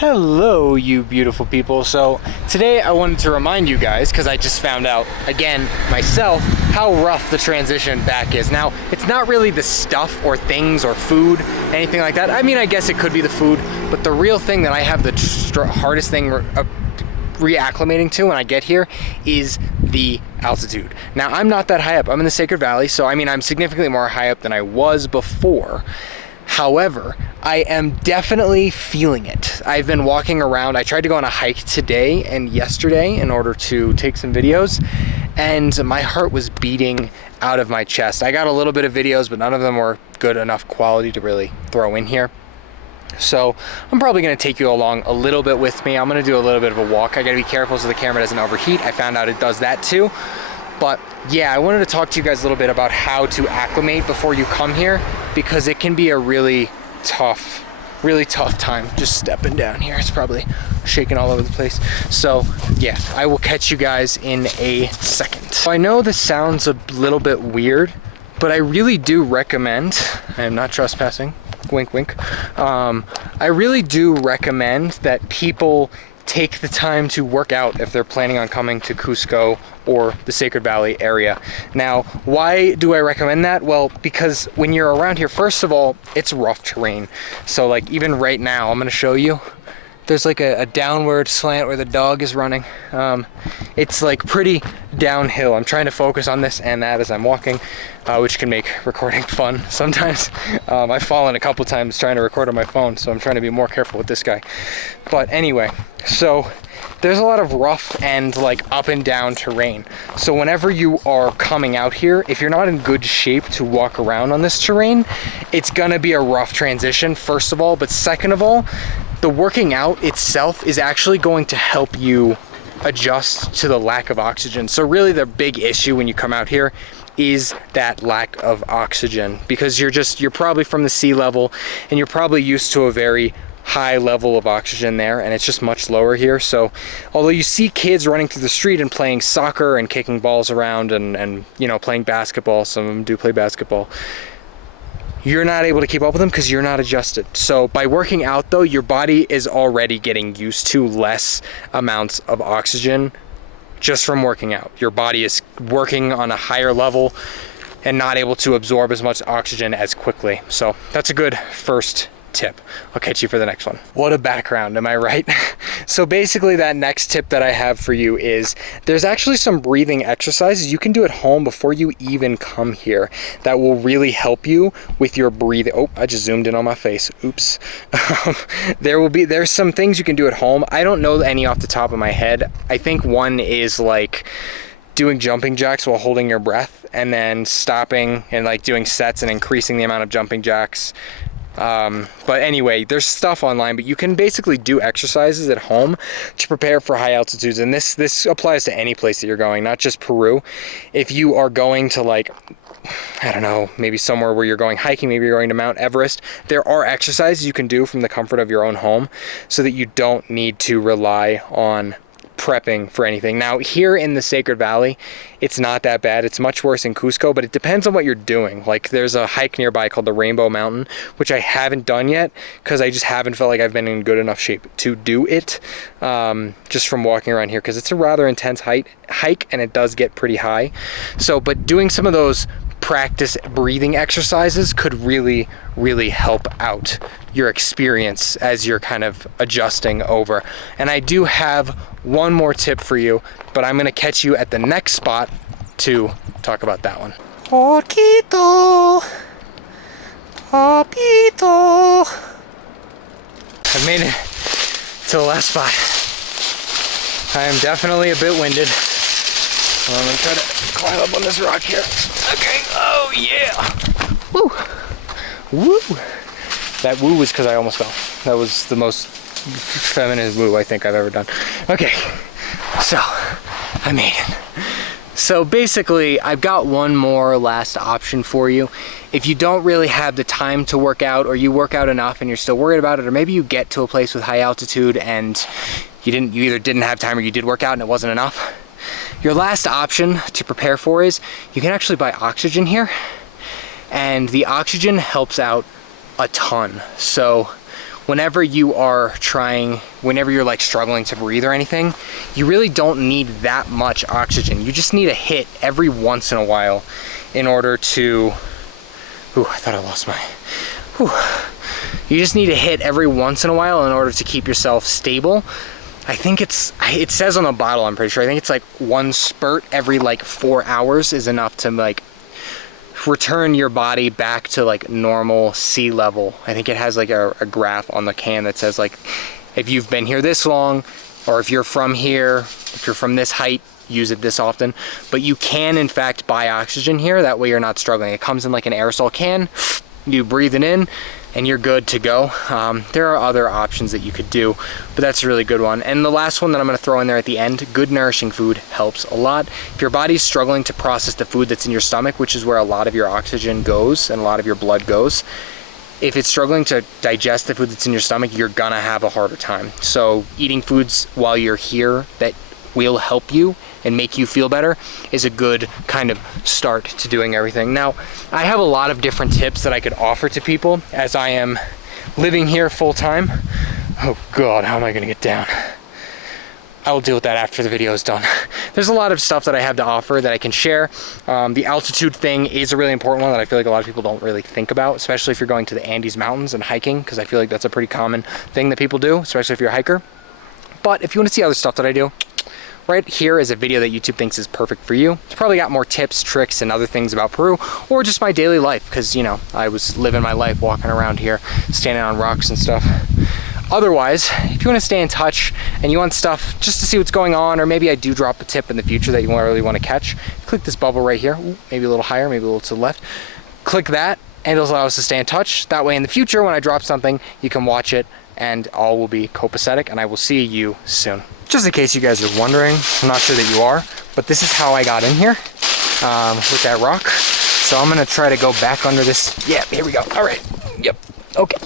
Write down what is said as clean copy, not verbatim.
Hello, you beautiful people. So today I wanted to remind you guys, because I just found out again myself how rough the transition back is. Now, it's not really the stuff or things or food, anything like that. I mean, I guess it could be the food, but the real thing that I have the hardest thing reacclimating to when I get here is the altitude. Now, I'm not that high up. I'm in the Sacred Valley, so I mean, I'm significantly more high up than I was before. However, I am definitely feeling it. I've been walking around. I tried to go on a hike today and yesterday in order to take some videos, and my heart was beating out of my chest. I got a little bit of videos, but none of them were good enough quality to really throw in here. So I'm probably gonna take you along a little bit with me. I'm gonna do a little bit of a walk. I gotta be careful so the camera doesn't overheat. I found out it does that too. But yeah, I wanted to talk to you guys a little bit about how to acclimate before you come here, because it can be a really tough time just stepping down here. It's probably shaking all over the place. So yeah, I will catch you guys in a second. So I know this sounds a little bit weird, but I really do recommend, I am not trespassing, wink wink, I really do recommend that people take the time to work out if they're planning on coming to Cusco or the Sacred Valley area. Now, why do I recommend that? Well, because when you're around here, first of all, it's rough terrain. So like even right now, I'm gonna show you, there's like a downward slant where the dog is running. It's like pretty downhill. I'm trying to focus on this and that as I'm walking, which can make recording fun sometimes. I've fallen a couple times trying to record on my phone, so I'm trying to be more careful with this guy. But anyway, so there's a lot of rough and like up and down terrain. So whenever you are coming out here, if you're not in good shape to walk around on this terrain, it's gonna be a rough transition, first of all. But second of all, the working out itself is actually going to help you adjust to the lack of oxygen. So really the big issue when you come out here is that lack of oxygen, because you're probably from the sea level and you're probably used to a very high level of oxygen there, and it's just much lower here. So although you see kids running through the street and playing soccer and kicking balls around and you know, playing basketball, some of them do play basketball, you're not able to keep up with them because you're not adjusted. So by working out though, your body is already getting used to less amounts of oxygen just from working out. Your body is working on a higher level and not able to absorb as much oxygen as quickly. So that's a good first tip. I'll catch you for the next one. What a background, am I right? So basically that next tip that I have for you is there's actually some breathing exercises you can do at home before you even come here that will really help you with your breathing. Oh, I just zoomed in on my face. Oops. There's some things you can do at home. I don't know any off the top of my head. I think one is like doing jumping jacks while holding your breath and then stopping and like doing sets and increasing the amount of jumping jacks. But anyway, there's stuff online, but you can basically do exercises at home to prepare for high altitudes. And this applies to any place that you're going, not just Peru. If you are going to like, I don't know, maybe somewhere where you're going hiking, maybe you're going to Mount Everest, there are exercises you can do from the comfort of your own home so that you don't need to rely on prepping for anything. Now here in the Sacred Valley, it's not that bad. It's much worse in Cusco, but it depends on what you're doing. Like there's a hike nearby called the Rainbow Mountain, which I haven't done yet because I just haven't felt like I've been in good enough shape to do it, just from walking around here, because it's a rather intense hike and it does get pretty high. So, but doing some of those practice breathing exercises could really help out your experience as you're kind of adjusting over. And I do have one more tip for you, but I'm gonna catch you at the next spot to talk about that one. Porquito, papito. I've made it to the last spot. I am definitely a bit winded. So I'm gonna try to climb up on this rock here. Okay, oh yeah. Woo. Woo. That woo was because I almost fell. That was the most feminine woo I think I've ever done. Okay, so I made it. So basically, I've got one more last option for you. If you don't really have the time to work out, or you work out enough and you're still worried about it, or maybe you get to a place with high altitude and you either didn't have time or you did work out and it wasn't enough, your last option to prepare for is you can actually buy oxygen here, and the oxygen helps out a ton. So whenever you're like struggling to breathe or anything, you really don't need that much oxygen. You just need a hit every once in a while in order to, ooh, I thought I lost my, ooh. You just need a hit every once in a while in order to keep yourself stable. I think it says on the bottle, I'm pretty sure, I think it's like 1 spurt every like 4 hours is enough to like return your body back to like normal sea level. I think it has like a graph on the can that says like, if you've been here this long, or if you're from here, if you're from this height, use it this often. But you can in fact buy oxygen here, that way you're not struggling. It comes in like an aerosol can, you breathe it in, and you're good to go. There are other options that you could do, but that's a really good one. And the last one that I'm gonna throw in there at the end, good nourishing food helps a lot. If your body's struggling to process the food that's in your stomach, which is where a lot of your oxygen goes and a lot of your blood goes, if it's struggling to digest the food that's in your stomach, you're gonna have a harder time. So eating foods while you're here that will help you and make you feel better is a good kind of start to doing everything. Now, I have a lot of different tips that I could offer to people as I am living here full time. Oh God, how am I gonna get down? I will deal with that after the video is done. There's a lot of stuff that I have to offer that I can share. The altitude thing is a really important one that I feel like a lot of people don't really think about, especially if you're going to the Andes Mountains and hiking, because I feel like that's a pretty common thing that people do, especially if you're a hiker. But if you want to see other stuff that I do, right here is a video that YouTube thinks is perfect for you. It's probably got more tips, tricks, and other things about Peru, or just my daily life, because, you know, I was living my life walking around here, standing on rocks and stuff. Otherwise, if you want to stay in touch and you want stuff just to see what's going on, or maybe I do drop a tip in the future that you really want to catch, click this bubble right here. Ooh, maybe a little higher, maybe a little to the left. Click that, and it'll allow us to stay in touch. That way in the future, when I drop something, you can watch it, and all will be copacetic, and I will see you soon. Just in case you guys are wondering, I'm not sure that you are, but this is how I got in here with that rock. So I'm gonna try to go back under this. Yeah, here we go. All right. Yep. Okay.